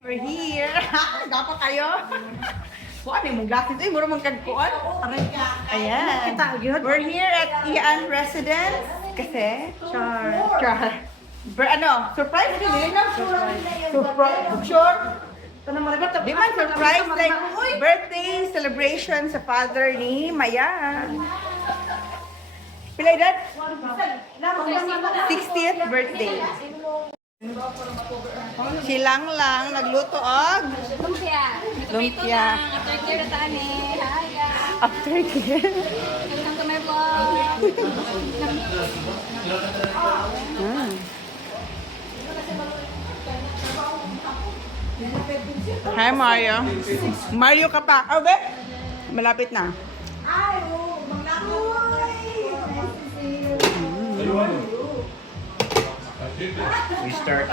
We're here. Dapat kayo. Kuan mo glasses ay mura man kagkuan. Ayan. We're here at Ian Residence kasi Char. Surprise din na. Surprise. Sure. Di man surprise like birthday celebration sa father ni Maya. Pila edad? 60th birthday. Si Lang nagluto og lumpia. After care na tani. Hi guys. After care. Welcome to my vlog. Hi Mario. Mario ka pa. Oh, be? Malapit na. We start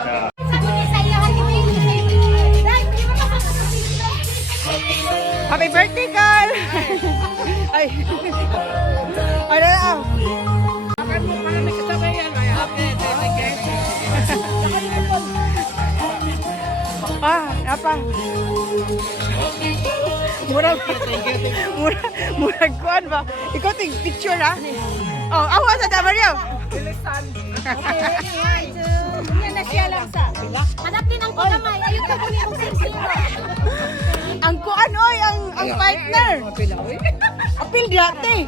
Happy birthday, Carl! Ay. Ano na? Apa? Murag kuan ba? Ikaw ting picture ha? Oh, awa sa ta Mario. Yan na siya lang sa. Hanap din ang kunamay. Ayun ka kunin mong sing-sing. Ang kuan oy, ang partner. Apil dati.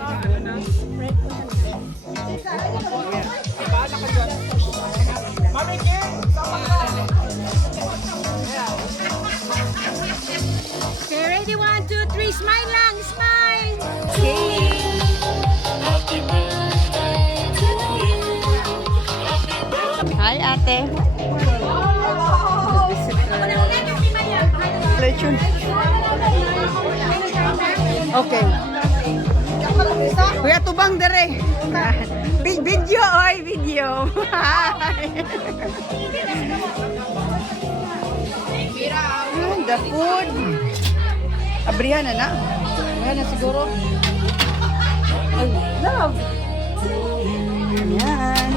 Okay, ready? 1, 2, 3. Smile lang. Smile. Hi ate. Lechon. Okay. Kuya tubang dere. Video oy, video. The food. Abrihan na na. Abrihan na siguro. Ay, love. Yan.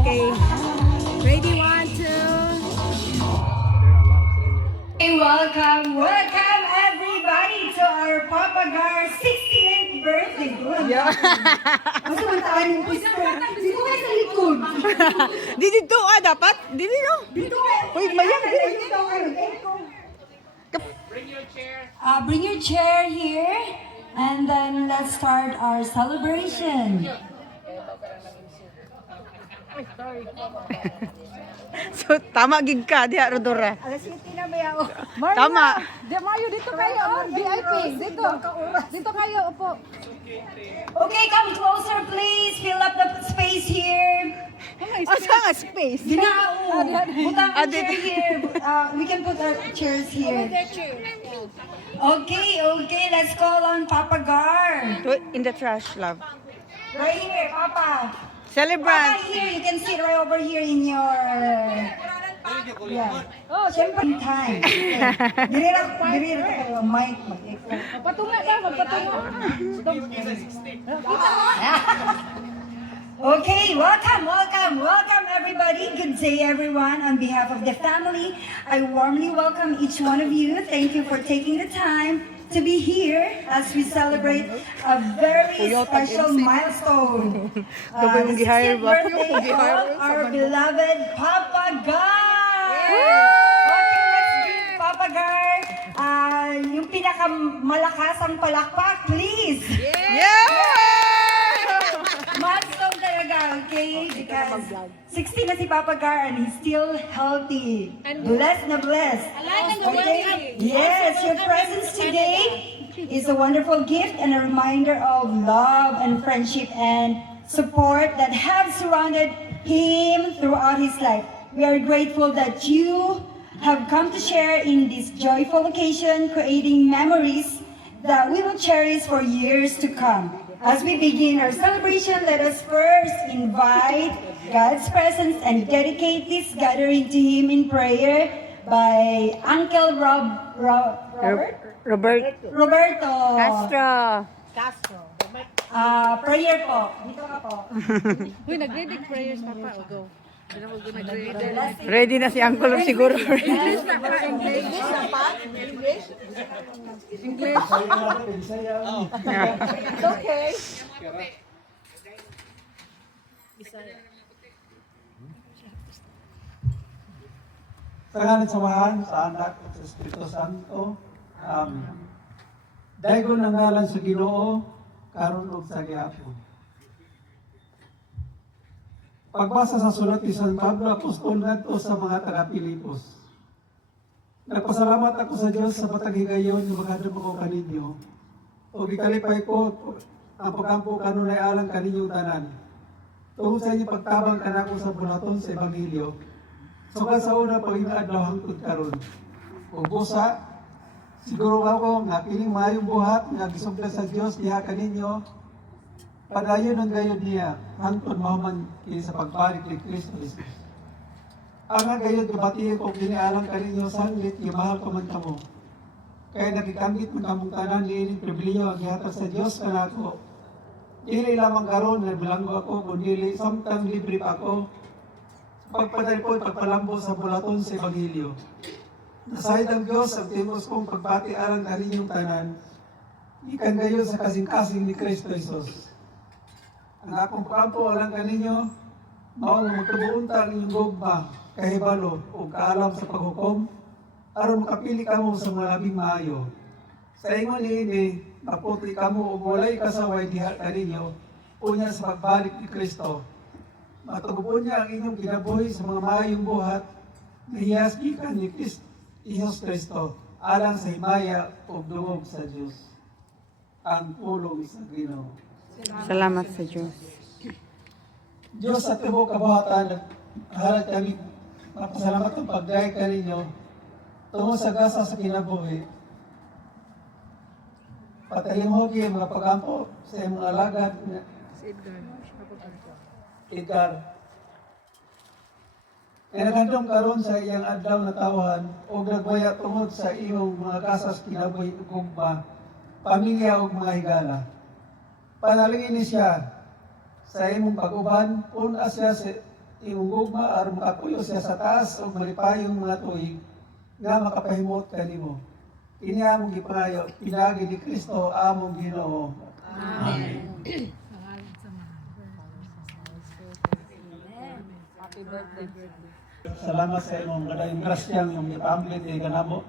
Okay. Ready? 1, 2. Hey, welcome everybody to our Papa Gar 68th birthday. Yeah. Asa man taan yung sister? Dito kayo sa likod. Dito dapat? Dito no? Dito kayo. Uy, mayang Dito kayo. Bring your chair here. And then let's start our celebration. So tama gig ka diha Rodora. Alas 7 na ba yaw? Tama. Mayo, dito kayo. VIP. Dito kayo. Upo. Okay, come closer please. Fill up the space here. Asa nga space? Ginao. Put our chair dito. here. We can put our chairs here. Okay, let's call on Papa Gar. In the trash, love. Right here, Papa. Papa Celebrant. here, you can sit right over here in your... Yeah. Oh, syempre in time. Dirira kayo, mic, mag-echo. Patunga ka. Magpatunga. Okay, welcome everybody. Good day everyone. On behalf of the family, I warmly welcome each one of you. Thank you for taking the time to be here as we celebrate a very special milestone. The 60th birthday of our beloved Papa Gar. Okay, let's give Papa Gar yung pinakamalakasang palakpak, please. Yeah! Milestone talaga, okay? Because 60 na si Papa Gar and he's still healthy. Blessed na blessed. Okay? Yes, your presence today is a wonderful gift and a reminder of love and friendship and support that have surrounded him throughout his life. We are grateful that you have come to share in this joyful occasion, creating memories that we will cherish for years to come. As we begin our celebration, let us first invite God's presence and dedicate this gathering to Him in prayer. by Uncle Robert? Roberto. Castro. Prayer po. Dito ka po. Uy, nagre-read prayers na pa. O, go. Ready na si Uncle siguro. English na pa. English na pa. English? English. It's okay. Sa ngalan sa Samahan, sa Anak at sa Espiritu Santo. Daigon ang ngalan sa Ginoo, karon ug sa gihapon. Pagbasa sa sulat ni San Pablo Apostol ngadto sa mga taga-Pilipos. Nagpasalamat ako sa Dios sa matag higayon nga makadum ako kaninyo. O gikalipay ko ang pagampo kanunay alang kaninyong tanan. Tungod sa inyong pagtabang kanako sa bulaton sa Ebanghelyo. Sukad sa una pag inaadlaw hangtod karon. Ug busa siguro ako nga kining maayong buhat nga gisugda sa Dios diha kaninyo. Padayon ang gayod niya hangtod mahuman kini sa pagbalik ni Kristo Jesus. Ang gayod gabatihan ko kini alang kaninyo sanglit nga mahal ko man kamo. Kaya nakikambit man kamong tanan niining pribileyo ang gihatag sa Dios kanako. Dili lamang karon nga bilanggo ako kundi samtang libre pa ako. Pagpadali ko pagpalambo sa bulaton sa Ebanghelyo. Nasayad ang Diyos ang timos kong pagbati alang kaninyong tanan, ikan gayon sa kasing-kasing ni Kristo Jesus. Ang akong pakampo alang kaninyo, maong magkabuunta ang inyong gugma, kahibalo o kaalam sa paghukom, aron makapili kamo sa mga labing maayo. Sa ingon niini, maputi kamo o walay kasaway diha kaninyo, unya sa pagbalik ni Kristo. Matugupon niya ang inyong kinabuhi sa mga maayong buhat na hiyas gikan ni Isos Kristo alang sa himaya o dungog sa Diyos. Ang pulong sa Ginoo. Salamat sa Diyos. Diyos sa tibok kabuhatan, halat kami mapasalamat ang pagdayag kaninyo tungo sa gasa sa kinabuhi. Patalimhogi ang mga pagampo sa mga alagad na Edgar. Kaya naghandong karon sa iyang adlaw na tawhan o nagwaya tungod sa iyong mga kasas kinabuhi ugma, pamilya o mga higala. Panalingin ni siya sa imong pag-uban, una siya sa imong gugma aron makapuyo siya sa taas o malipayong mga tuig nga makapahimot kanimo. Ini among gipangayo, pinagi ni Kristo among Ginoo. Amen. Salamat sa imong kadayong grasyang yung ipamlit kay kanamo.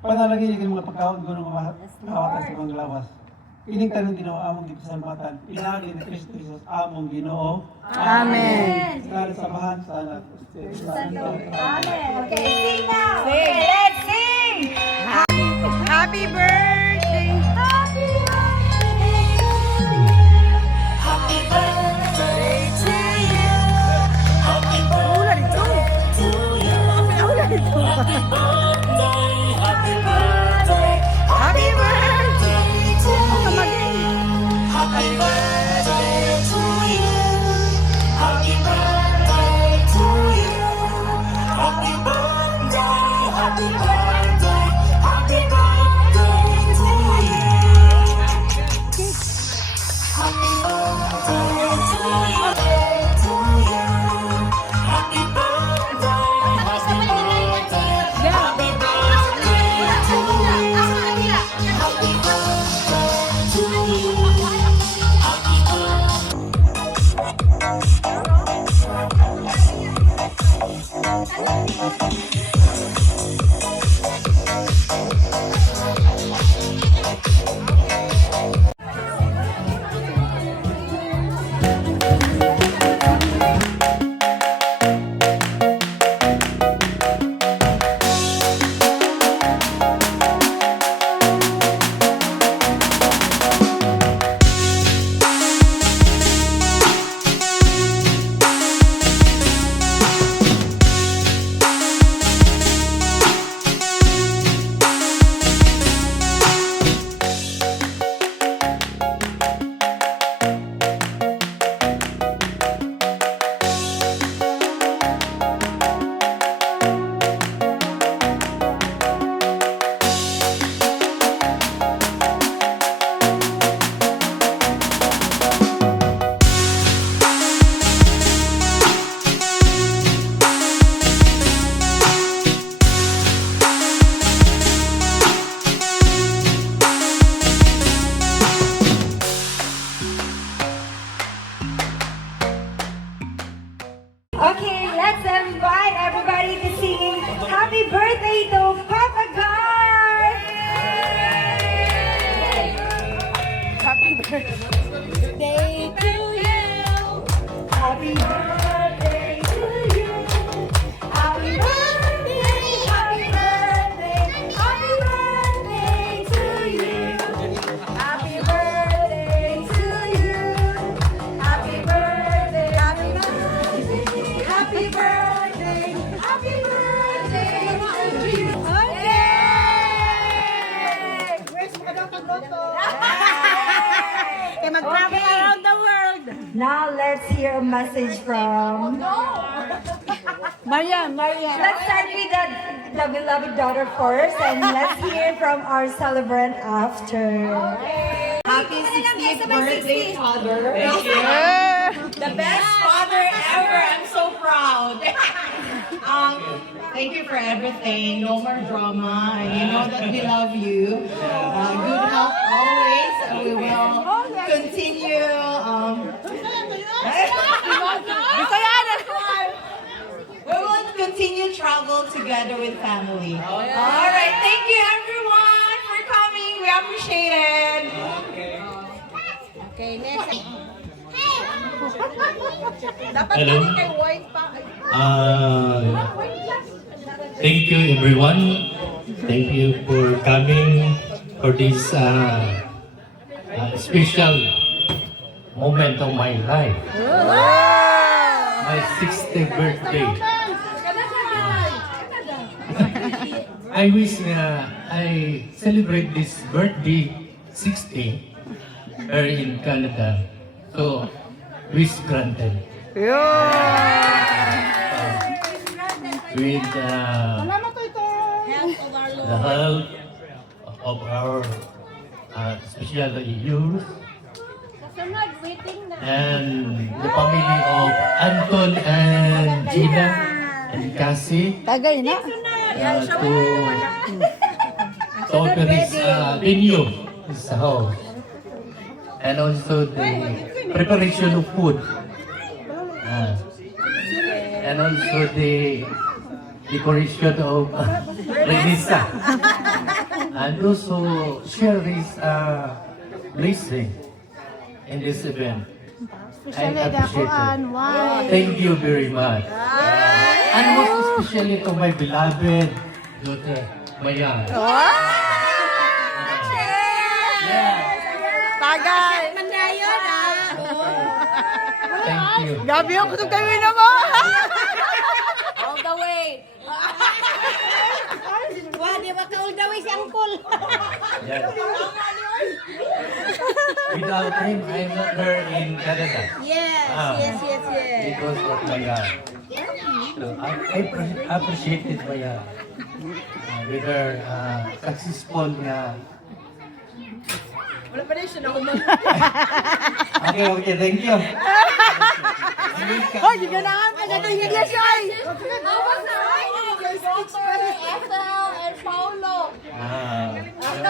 Panalangin yung mga pagkaon ko ng mga sa mga lawas. Ining tanong Ginoo among gipasalamatan. Pinagi ni Kristo Jesus among Ginoo. Amen. Sa samahan sa anak. Amen. Okay, sing now. Okay, let's sing. Happy birthday! Happy birthday to you. Happy birthday to you. Happy birthday, happy birthday, happy birthday to you. Happy birthday to you. Happy birthday to you. Happy birthday, happy birthday. Now let's hear a message from... Marian. Let's start with the beloved daughter first, and let's hear from our celebrant after. Happy 60th birthday, father. The best father ever. I'm so proud. Thank you for everything. No more drama. You know that we love you. Good health always. We will continue. We will continue travel together with family. All right. Thank you everyone for coming. We appreciate it. Okay, next. Hello. Thank you everyone. Thank you for coming for this special moment of my life. My 60th birthday. I wish I celebrate this birthday 60 here in Canada. So, wish granted. With the help of our special youth and the family of Anton and Gina and Cassie to open this venue, this house, and also the preparation of food, and also the decoration of Renisa, and also share his blessing in this event. I appreciate it. Thank you very much. And most especially to my beloved daughter, Maya. Tagay. Thank you. Gabi ako kung kayo mo. All the way. Wah, di ba ka all the way si Angkol? Yes. Without him, I'm not there in Canada. Yes. Because of Maya. So I appreciated Maya with her successful Okay, thank you. Hoy, di ka na ka na ng iglesia ay.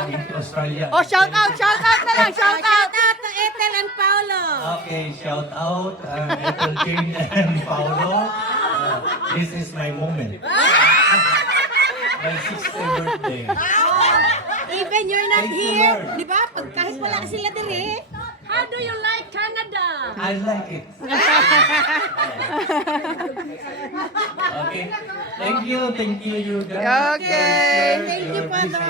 In Australia. Oh, shout out na lang, shout out. to Ethel and Paolo. Okay, shout out Ethel Jane and Paolo. This is my moment. My 60th birthday. Even you're not Thank you, here. Lord. Di ba? Kahit wala sila dire. How do you like Canada? I like it. Okay. Thank you, you guys. Okay. Thank you, Father.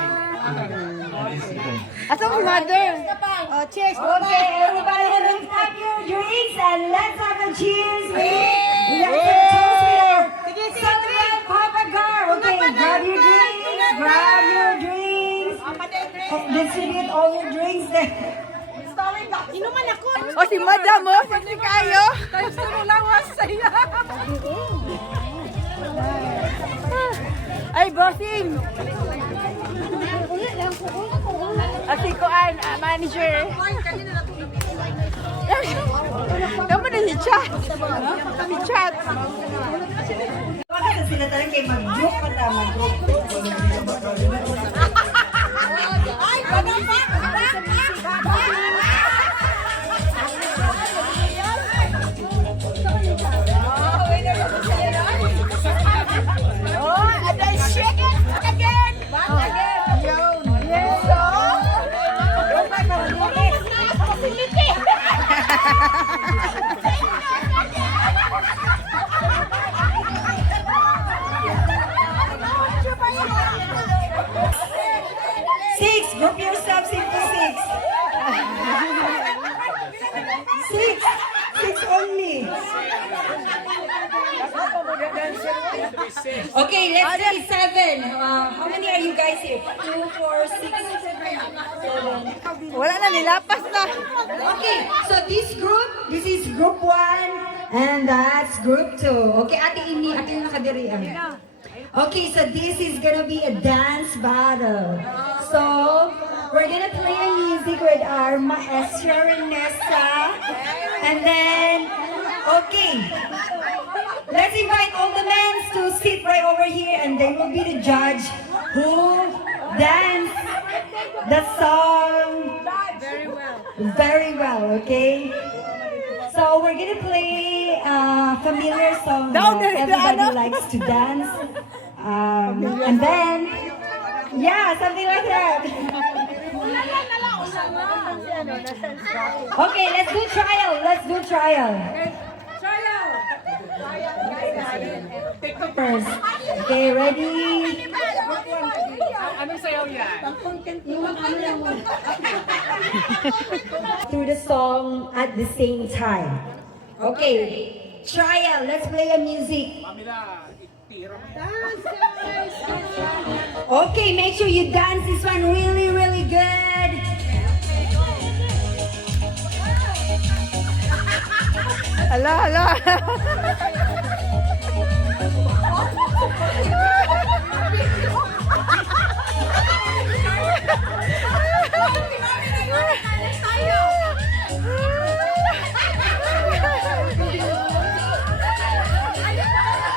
Asa mo, mother? Oh, cheers. Okay, everybody, let's have your drinks and let's have a cheers with our celebrant Papa Gar. Okay, grab your drinks. Distribute all your drinks there. Inuman ako. O, si madam mo, sexy kayo. Tayo sa lawas sa'yo. Ay, bossing. Asi Kuan, manager. Kamu na si chat. Kami chat. Bakit sila talaga kayo mag-joke ka ta, mag-joke. Ay, panapak! Oh, and then shake it again. Back again. Yes, so. Oh my Six, group yourselves into six. Six only. Okay, let's do it 7. How many are you guys here? 2, 4, 6, 7. Wala na, nilapas na. Okay, so this is group 1, and that's group 2. Okay, ate Ini, ate yung nakadiri. Okay, so this is gonna be a dance battle. So, we're gonna play a music with our maestro Renessa. And then, okay, let's invite all the men to sit right over here, and they will be the judge who dance the song very well, okay? So we're gonna play a familiar song that everybody likes to dance. And then, yeah, something like that. Okay, let's do trial. Let's do trial. First. Okay, ready? Through the song at the same time. Okay, trial. Let's play a music. Okay, make sure you dance this one really, really good. Hala, hala.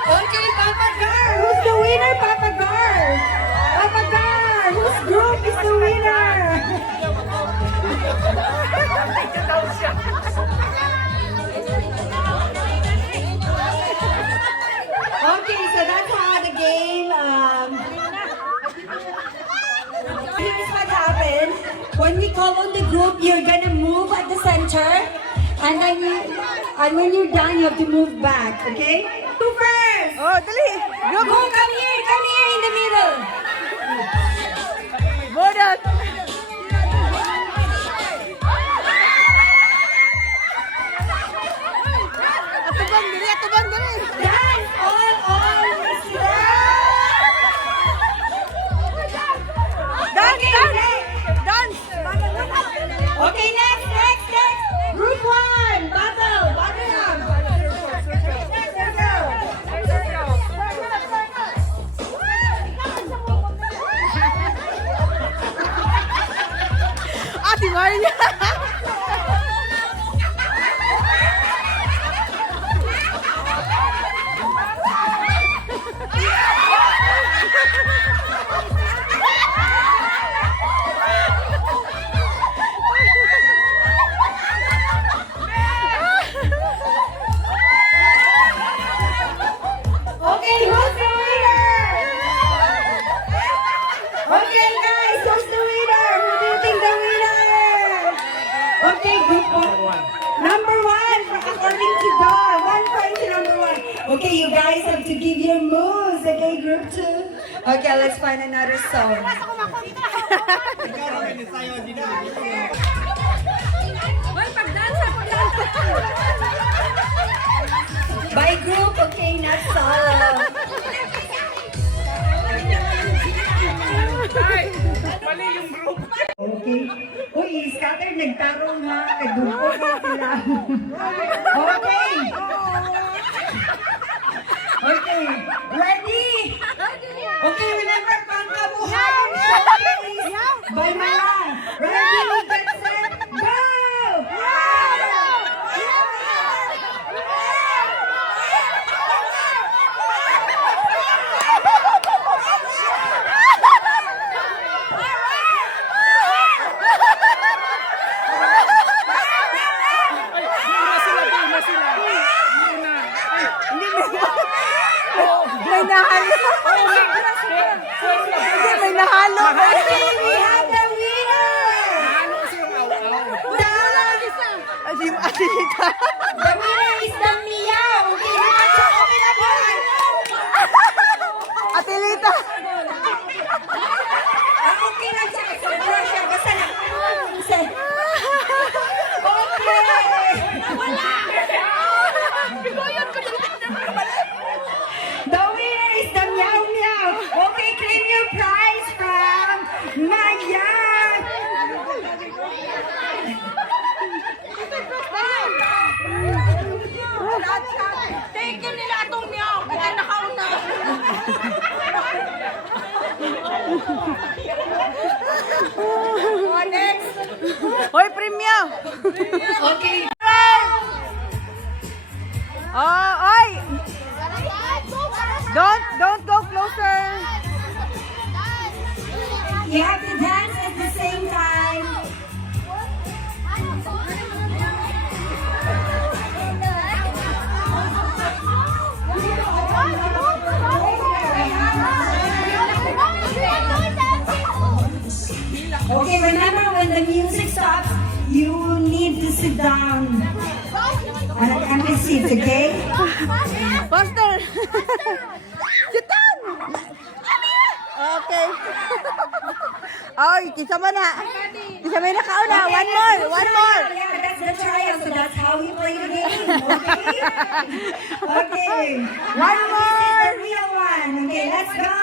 Okay, Papa Gar, who's the winner, Papa Gar? Papa Gar, whose group is the winner? Okay, so that's how the game. Here's what happened. When we call on the group, you're gonna move at the center, and then when you're done, you have to move back. Okay? Who first? Oh, dali. Go, come here in the middle. Bonus. Atubang dali. Dance all sila. Dance. Okay, next. Group 1, battle up. Ate Maria. Okay, who's the winner? Okay, guys, who's the winner? Who do you think the winner is? Okay, group 1. Number 1, according to Dawn. 1 point to number 1. Okay, you guys have to give your moves. Okay, group 2. Okay, let's find another song. By group, okay, not solo. Okay. Uy, scattered, nagtarong ha. Nagdupo na sila. Okay. Okay. Ready? Okay, remember, pangkabuhan. By Mara. Ready, get set, go! May nahalo. Hindi, may nahalo. Okay, we have the winner! Ate Lita. The winner is the Meow! Okay, naman siya kami na po! Ate Lita. Okay lang siya, sobra siya. Basta lang. Okay! The winner is the Meow Maya! Tingin nila atong niyo. Kaya nakauna. Next. Hoy, premium. Okay. Oh, oy. Don't go closer. You have to dance at the same time. Okay, remember when the music stops, you need to sit down on an empty seat, okay? Buster. Sit down. Okay. Oy, kisa mo na. Kisa mo na kauna. One more. Yeah, that's the trial, so that's how we play the game, okay? Okay. One Now more. this is the real one. Okay, let's go.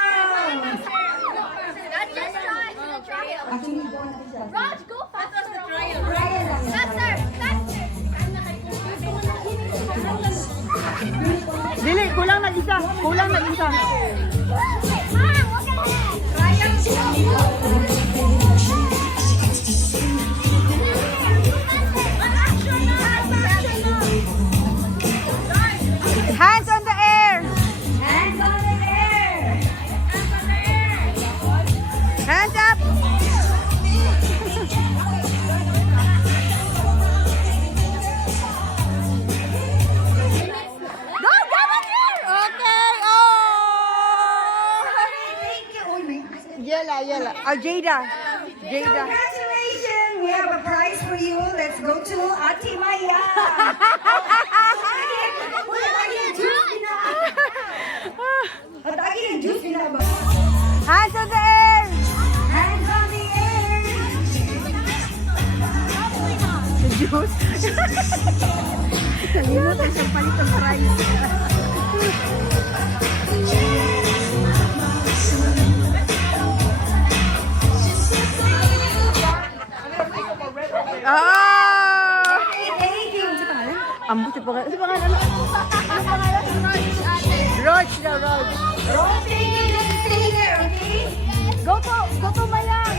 Actually, go on this side. Raj, go faster. Trial lang yan. Faster, faster. Dili, kulang na isa. Kulang na isa. Hands on the air. Hands on the air. Hands up. Go, here. Okay. Oh. Thank you. Oh, my. Yela. Oh, Jada. Congratulations! We have a prize for you. Let's go to Ate Maya. At lagi ng juice binaba. Hands on the air. Hands on the air. The juice. Kalimutan siyang palit ng prize. Ah! Thank you. Ambot yung pangalan. Sa pangalan ano? Ang pangalan? Roach na Roach. Roll, thank you. Just stay there, okay? Go to Mayang.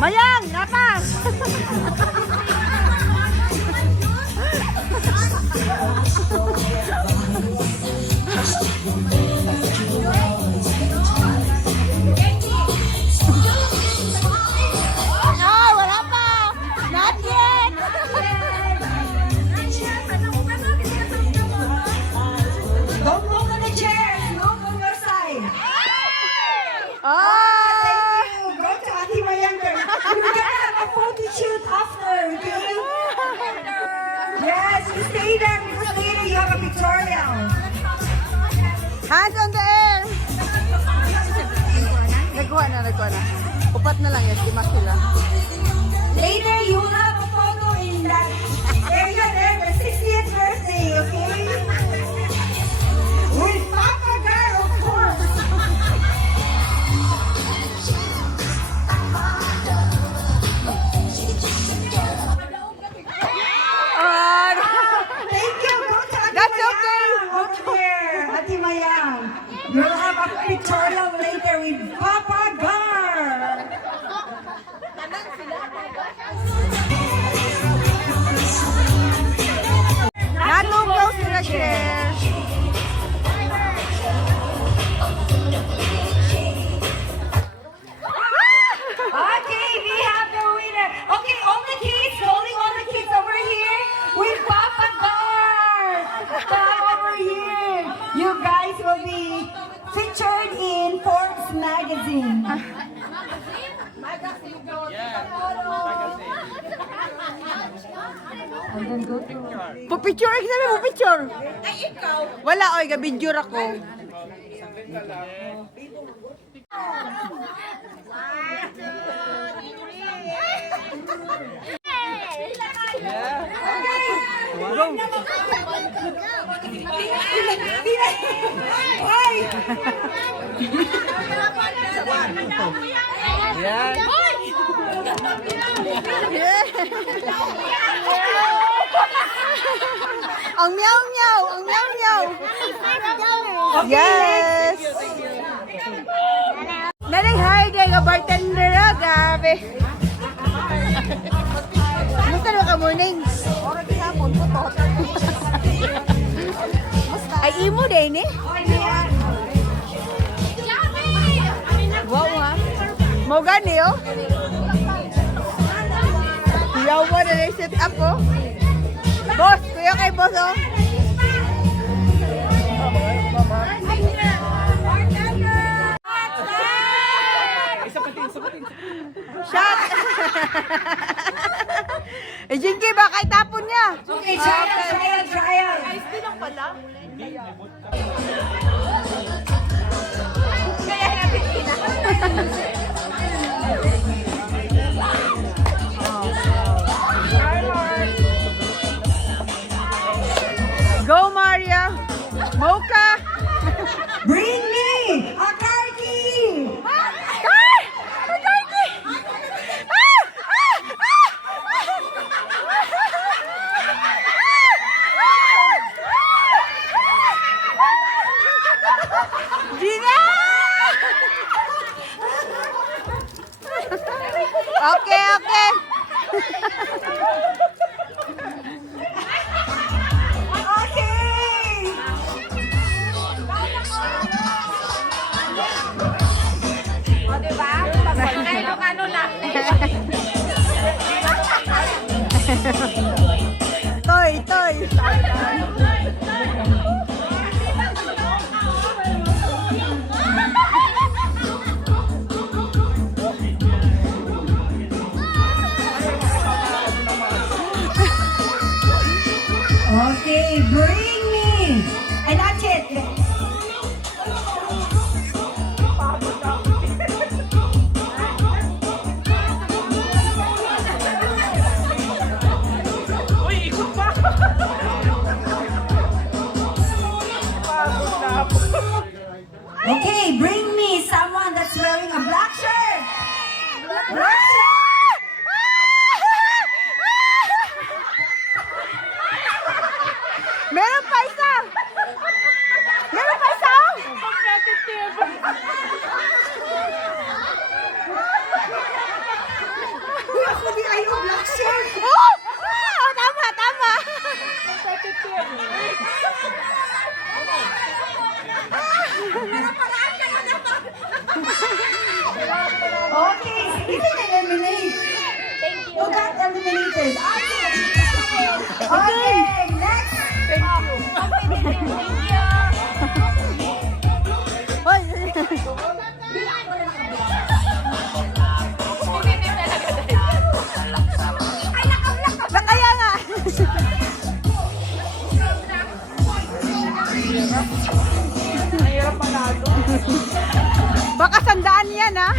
Mayang, napa. Ah, wala pa. Not yet. Don't look at the chairs. Look on your side. Ah! Thank you. Go to Ate Mayang. We're gonna have a photo shoot after, okay? Yes, you stay there because later you have a pictorial. Hands on the air. Nagkuha na. Upat na lang yan, lima sila. Later, you will have a photo in that area there, the 60th birthday, okay? With Papa Girl, of course. Thank you. Go to Ate That's Mayang. okay. Over there, Ate Mayang. You'll have a pictorial later with Papa Girl. Not too close to the chair. Okay, we have the winner. Okay, all the kids, holding all the kids over here with Papa Guard. Come over here. You guys will be featured in Forbes magazine. Pupicture, sabi mo picture. Ay, ikaw. Wala, oy, gabidure ako. Okay, Ang meow meow, ang meow meow. Yes. Naling hi day nga bartender ah, grabe. Musta na ka morning? Ay imo day ni? Wow ha. Mo gani oh. Yawa na na set up oh. Boss, kuya kay boss oh. Shot! Eh, Jinky, baka itapon niya. Okay, trial. Go, Maria. Mocha. Bring me a Karki! Kay! Kay! Gina! Okay, okay. Toy, toy. Okay, bring me! And that's it. Okay, bring me someone that's wearing a black shirt. Black shirt. Meron pa isa! Meron pa isa! Ay, yung black shirt. Oh! Oh, tama, tama! Okay, you can eliminate. You got eliminated. Okay, next. Hoy! Nakaya nga! Baka sandaan yan ha?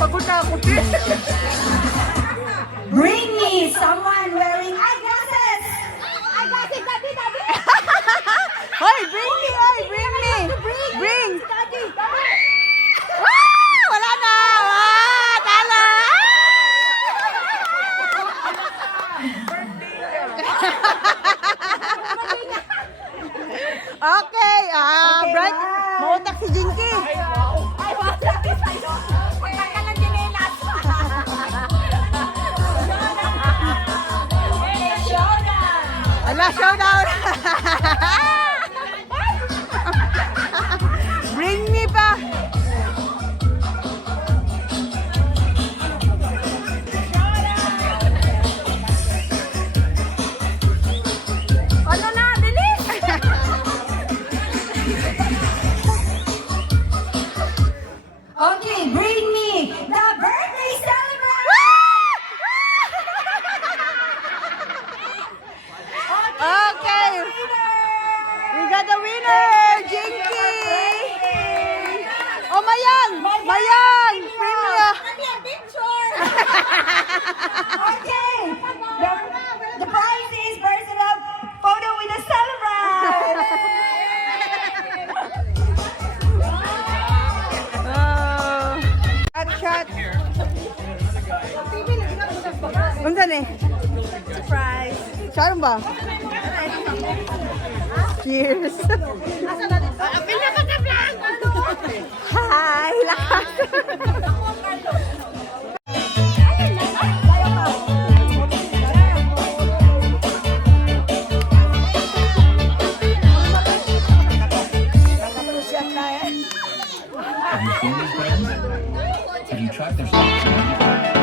Pagod na ako. Bring me someone wearing eyeglasses. Eyeglasses, daddy, daddy. Hoy, bring me! Hoy, bring me! Bring! Ah! Wala na! Ah! Talo! Okay, Bright, mautak si Jinky. Ay, wala. Pagkaka ng dinelas. Ala, showdown! Bring me pa! Ano na, bilis! Okay, bring me the birthday celebrant. Okay. Mayang! Premia! Okay, the prize is personal photo with a celebrant. Shot. Unsa ni? Surprise. Saan ba? Cheers. Hi, lakas. Have you seen these friends? Have you tried their socks?